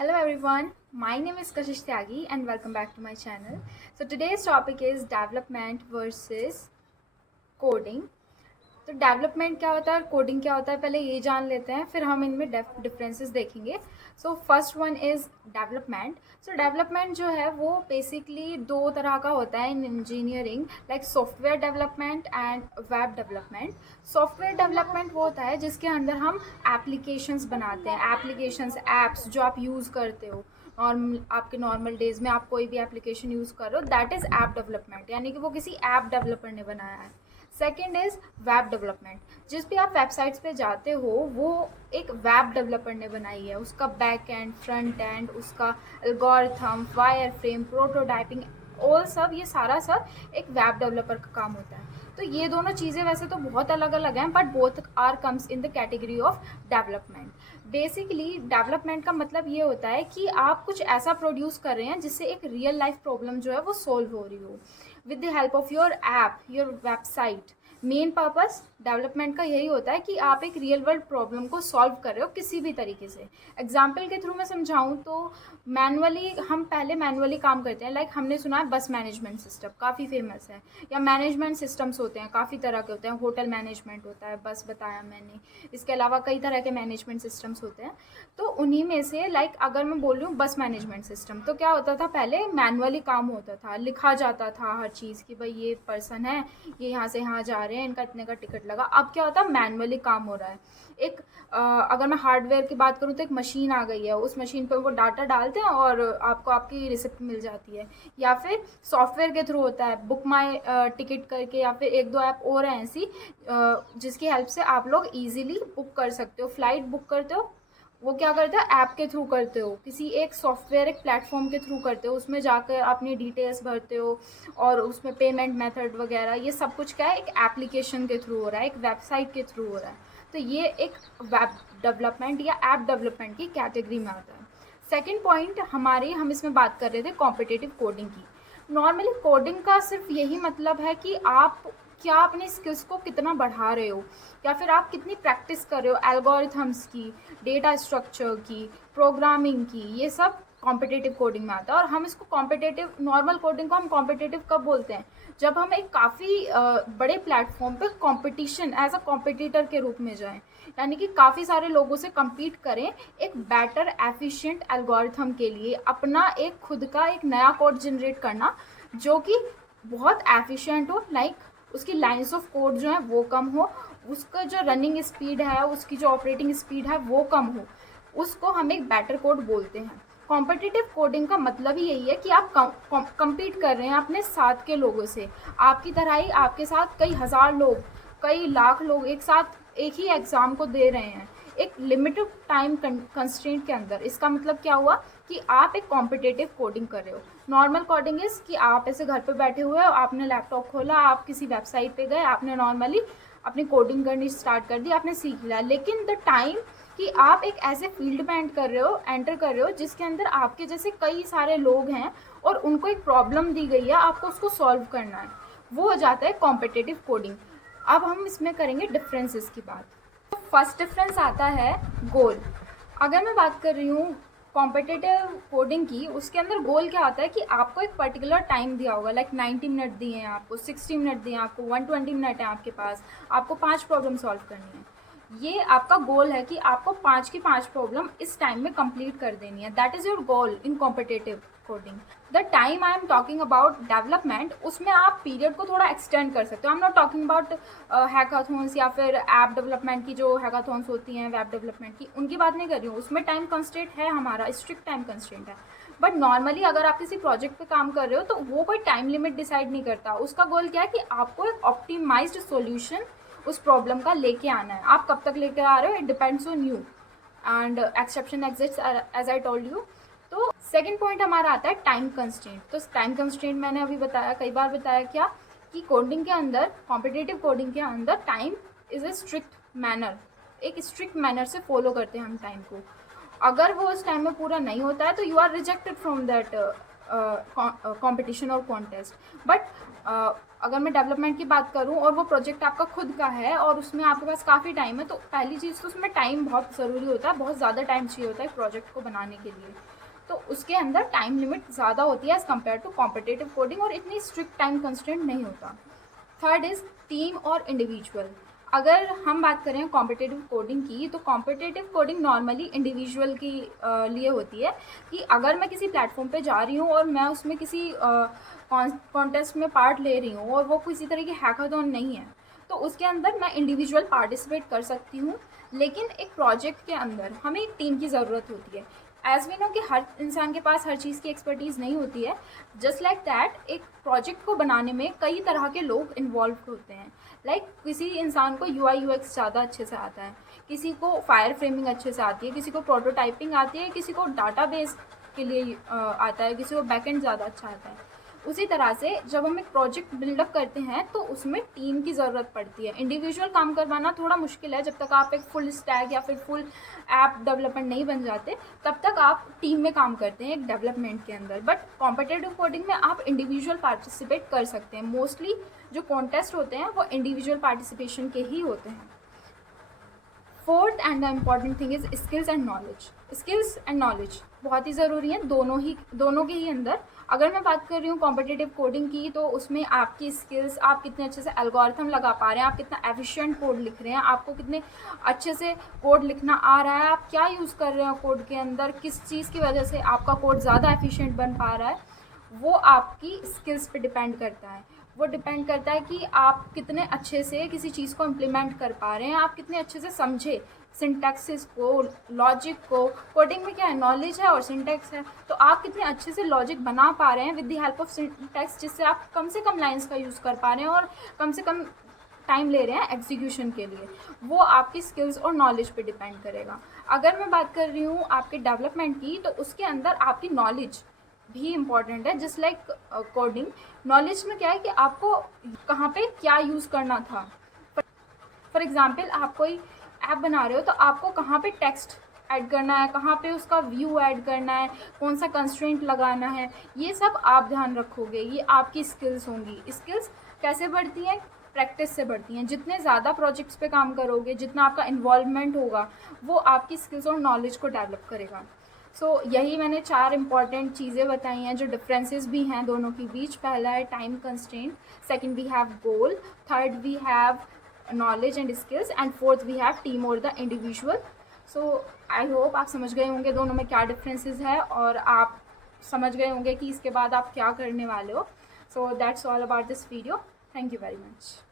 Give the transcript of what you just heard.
Hello everyone, my name is Kashish Tyagi and welcome back to my channel. So today's topic is development versus coding. तो development क्या होता है और coding क्या होता है पहले ये जान लेते हैं, फिर हम इनमें डिफरेंसेस देखेंगे. So first one is development. So development जो है वो बेसिकली दो तरह का होता है इन engineering, like software development and web development. Software development वो होता है जिसके अंदर हम एप्लीकेशंस बनाते हैं, एप्लीकेशंस ऐप्स जो आप यूज़ करते हो नॉर्मल, आपके नॉर्मल डेज में आप कोई भी एप्लीकेशन यूज़ कर रहे हो, दैट इज़ ऐप डेवलपमेंट, यानी कि वो किसी ऐप डेवलपर ने बनाया है. Second is web development. जिस भी आप वेबसाइट्स पे जाते हो वो एक वेब डेवलपर ने बनाई है. उसका बैक एंड, फ्रंट एंड, उसका एल्गोरिथम, वायर फ्रेम, प्रोटोटाइपिंग, और सब ये सारा सब एक वेब डेवलपर का काम होता है. तो ये दोनों चीज़ें वैसे तो बहुत अलग अलग हैं, but both are comes in the category of development. Basically development का मतलब ये होता है कि आप कुछ ऐसा प्रोड्यूस कर रहे हैं जिससे एक रियल लाइफ प्रॉब्लम जो है वो सॉल्व हो रही हो with the help of your app, your website. Main purpose development का यही होता है कि आप एक रियल वर्ल्ड प्रॉब्लम को सॉल्व कर रहे हो किसी भी तरीके से. एग्जाम्पल के थ्रू मैं समझाऊं तो मैनुअली, हम पहले मैनुअली काम करते हैं. लाइक हमने सुना है बस मैनेजमेंट सिस्टम काफ़ी फेमस है, या मैनेजमेंट सिस्टम्स होते हैं, काफ़ी तरह के होते हैं. होटल मैनेजमेंट होता है, बस बताया मैंने. इसके अलावा कई तरह के मैनेजमेंट सिस्टम्स होते हैं. तो उन्हीं में से लाइक अगर मैं बोल रही हूँ बस मैनेजमेंट सिस्टम, तो क्या होता था, पहले मैनुअली काम होता था, लिखा जाता था हर चीज़ कि भाई ये पर्सन है, ये यहाँ से यहाँ जा रहे हैं, इनका इतने का टिकट लगा. अब क्या होता है, मैनुअली काम हो रहा है. एक अगर मैं हार्डवेयर की बात करूँ तो एक मशीन आ गई है, उस मशीन पर वो डाटा डालते हैं और आपको आपकी रिसिप्ट मिल जाती है. या फिर सॉफ्टवेयर के थ्रू होता है, बुक माई टिकट करके, या फिर एक दो ऐप और हैं ऐसी जिसकी हेल्प से आप लोग ईजिली बुक कर सकते हो. फ्लाइट बुक करते हो, वो क्या करते हो, ऐप के थ्रू करते हो, किसी एक सॉफ्टवेयर, एक प्लेटफॉर्म के थ्रू करते हो. उसमें जाकर अपनी डिटेल्स भरते हो और उसमें पेमेंट मेथड वगैरह ये सब कुछ क्या है, एक एप्लीकेशन के थ्रू हो रहा है, एक वेबसाइट के थ्रू हो रहा है. तो ये एक वेब डेवलपमेंट या ऐप डेवलपमेंट की कैटेगरी में आता है. सेकेंड पॉइंट हमारी, हम इसमें बात कर रहे थे कॉम्पिटिटिव कोडिंग की. नॉर्मली कोडिंग का सिर्फ यही मतलब है कि आप क्या अपने स्किल्स को कितना बढ़ा रहे हो, या फिर आप कितनी प्रैक्टिस कर रहे हो एल्गोरिथम्स की, डेटा स्ट्रक्चर की, प्रोग्रामिंग की. ये सब कॉम्पिटिटिव कोडिंग में आता है. और हम इसको कॉम्पिटिटिव, नॉर्मल कोडिंग को हम कॉम्पिटिटिव कब बोलते हैं, जब हम एक काफ़ी बड़े प्लेटफॉर्म पे कंपटीशन एज अ कॉम्पिटिटर के रूप में जाएं, यानी कि काफ़ी सारे लोगों से compete करें एक बेटर एफिशिएंट एल्गोरिथम के लिए, अपना एक खुद का एक नया कोड जनरेट करना जो कि बहुत एफिशिएंट हो. लाइक उसकी लाइंस ऑफ कोड जो है वो कम हो, उसका जो रनिंग स्पीड है, उसकी जो ऑपरेटिंग स्पीड है वो कम हो, उसको हम एक बेटर कोड बोलते हैं. कॉम्पिटिटिव कोडिंग का मतलब ही यही है कि आप compete कर रहे हैं अपने साथ के लोगों से. आपकी तरह ही आपके साथ कई हज़ार लोग, कई लाख लोग एक साथ एक ही एग्ज़ाम को दे रहे हैं एक लिमिटेड टाइम कंस्ट्रेंट के अंदर. इसका मतलब क्या हुआ कि आप एक कॉम्पिटिटिव कोडिंग कर रहे हो. नॉर्मल कोडिंग इज़ कि आप ऐसे घर पे बैठे हुए हो, आपने लैपटॉप खोला, आप किसी वेबसाइट पे गए, आपने नॉर्मली अपनी कोडिंग करनी स्टार्ट कर दी, आपने सीख लिया. लेकिन द टाइम कि आप एक ऐसे फील्ड में एंटर कर रहे हो जिसके अंदर आपके जैसे कई सारे लोग हैं और उनको एक प्रॉब्लम दी गई है, आपको उसको सॉल्व करना है, वो हो जाता है कॉम्पिटिटिव कोडिंग. अब हम इसमें करेंगे डिफरेंसेस की बात. फर्स्ट डिफरेंस आता है गोल. अगर मैं बात कर रही हूँ कॉम्पिटिटिव कोडिंग की, उसके अंदर गोल क्या आता है कि आपको एक पर्टिकुलर टाइम दिया होगा, लाइक 90 मिनट दिए हैं आपको, 60 मिनट दिए हैं आपको, 120 मिनट है आपके पास, आपको 5 प्रॉब्लम सॉल्व करनी है. ये आपका गोल है कि आपको 5 की 5 प्रॉब्लम इस टाइम में कंप्लीट कर देनी है. That is your goal in competitive coding. The time I am talking about development, उसमें आप पीरियड को थोड़ा एक्सटेंड कर सकते हो. I am not talking about hackathons या फिर ऐप डेवलपमेंट की जो हैकाथॉन्स होती हैं वेब डेवलपमेंट की, उनकी बात नहीं कर रही हूँ. उसमें टाइम कंस्ट्रेंट है, हमारा स्ट्रिक्ट टाइम कंस्ट्रेंट है. बट नॉर्मली अगर आप किसी प्रोजेक्ट पे काम कर रहे हो तो वो कोई टाइम लिमिट डिसाइड नहीं करता. उसका गोल क्या है कि आपको एक ऑप्टिमाइज्ड सॉल्यूशन उस प्रॉब्लम का लेके आना है. आप कब तक लेके आ रहे हो, it depends on you, and exception exist as I told you. तो सेकंड पॉइंट हमारा आता है टाइम कंस्ट्रेंट. तो टाइम कंस्ट्रेंट मैंने अभी बताया, कई बार बताया क्या, कि कोडिंग के अंदर, कॉम्पिटिटिव कोडिंग के अंदर time is a strict manner, एक स्ट्रिक्ट मैनर से फॉलो करते हैं हम टाइम को. अगर वो उस टाइम में पूरा नहीं होता है तो you are rejected from that competition or contest. But अगर मैं डेवलपमेंट की बात करूं और वो प्रोजेक्ट आपका खुद का है और उसमें आपके पास काफ़ी टाइम है, तो पहली चीज़ तो उसमें टाइम बहुत ज़रूरी होता है, बहुत ज़्यादा टाइम चाहिए होता है प्रोजेक्ट को बनाने के लिए। तो उसके अंदर टाइम लिमिट ज़्यादा होती है as compare to competitive coding, और इतनी स्ट्रिक्ट टाइम कंस्ट्रेंट नहीं होता। थर्ड इज़ टीम और इंडिविजुअल। अगर हम बात करें कॉम्पिटिटिव कोडिंग की, तो कॉम्पिटिटिव कोडिंग नॉर्मली इंडिविजुअल की लिए होती है कि अगर मैं किसी प्लेटफॉर्म पे जा रही हूँ और मैं उसमें किसी कॉन्टेस्ट में पार्ट ले रही हूँ और वो किसी तरह की हैकाथॉन नहीं है, तो उसके अंदर मैं इंडिविजुअल पार्टिसिपेट कर सकती हूँ। लेकिन एक प्रोजेक्ट के अंदर हमें एक टीम की ज़रूरत होती है। एज वी नो कि हर इंसान के पास हर चीज़ की एक्सपर्टीज़ नहीं होती है। जस्ट लाइक दैट, एक प्रोजेक्ट को बनाने में कई तरह के लोग इन्वॉल्व होते हैं। किसी इंसान को UI UX ज़्यादा अच्छे से आता है, किसी को फायर फ्रेमिंग अच्छे से आती है, किसी को प्रोटोटाइपिंग आती है, किसी को डाटाबेस के लिए आता है, किसी को बैकएंड ज़्यादा अच्छा आता है। उसी तरह से जब हम एक प्रोजेक्ट बिल्डअप करते हैं तो उसमें टीम की ज़रूरत पड़ती है। इंडिविजुअल काम करवाना थोड़ा मुश्किल है, जब तक आप एक फुल स्टैक या फिर फुल ऐप डेवलपर नहीं बन जाते तब तक आप टीम में काम करते हैं एक डेवलपमेंट के अंदर। बट कॉम्पिटिटिव कोडिंग में आप इंडिविजुअल पार्टिसिपेट कर सकते हैं। मोस्टली जो कॉन्टेस्ट होते हैं वो इंडिविजुअल पार्टिसिपेशन के ही होते हैं। Fourth and the important thing is skills and knowledge. Skills and knowledge बहुत ही ज़रूरी है दोनों के ही अंदर। अगर मैं बात कर रही हूँ कॉम्पिटिटिव कोडिंग की, तो उसमें आपकी स्किल्स, आप कितने अच्छे से एल्गोरिथम लगा पा रहे हैं, आप कितना एफिशिएंट कोड लिख रहे हैं, आपको कितने अच्छे से कोड लिखना आ रहा है, आप क्या यूज़ कर रहे हो कोड के अंदर, किस चीज़ की वजह से आपका कोड ज़्यादा एफिशिएंट बन पा रहा है, वो आपकी स्किल्स पे डिपेंड करता है। वो डिपेंड करता है कि आप कितने अच्छे से किसी चीज़ को इम्प्लीमेंट कर पा रहे हैं, आप कितने अच्छे से समझे सिंटैक्सिस को, लॉजिक को। कोडिंग में क्या है, नॉलेज है और सिंटैक्स है, तो आप कितने अच्छे से लॉजिक बना पा रहे हैं with the help of syntax, जिससे आप कम से कम लाइंस का यूज़ कर पा रहे हैं और कम से कम टाइम ले रहे हैं एग्जीक्यूशन के लिए। वो आपकी स्किल्स और नॉलेज पे डिपेंड करेगा। अगर मैं बात कर रही हूँ आपके डेवलपमेंट की, तो उसके अंदर आपकी नॉलेज भी इम्पॉर्टेंट है। जस्ट लाइक कोडिंग, नॉलेज में क्या है कि आपको कहाँ पे क्या यूज़ करना था। फॉर एग्जाम्पल, आप कोई ऐप बना रहे हो तो आपको कहाँ पे टेक्स्ट ऐड करना है, कहाँ पे उसका व्यू ऐड करना है, कौन सा कंस्ट्रेंट लगाना है, ये सब आप ध्यान रखोगे। ये आपकी स्किल्स होंगी। स्किल्स कैसे बढ़ती हैं? प्रैक्टिस से बढ़ती हैं। जितने ज़्यादा प्रोजेक्ट्स पे काम करोगे, जितना आपका इन्वॉल्वमेंट होगा, वो आपकी स्किल्स और नॉलेज को डेवलप करेगा। यही मैंने 4 इंपॉर्टेंट चीज़ें बताई हैं जो डिफरेंसेस भी हैं दोनों के बीच। पहला है time constraint, second we have goal, third we have knowledge and skills, and fourth we have team और द इंडिविजुअल। आई होप आप समझ गए होंगे दोनों में क्या डिफरेंसेस है, और आप समझ गए होंगे कि इसके बाद आप क्या करने वाले हो। That's all about this video. Thank you very much.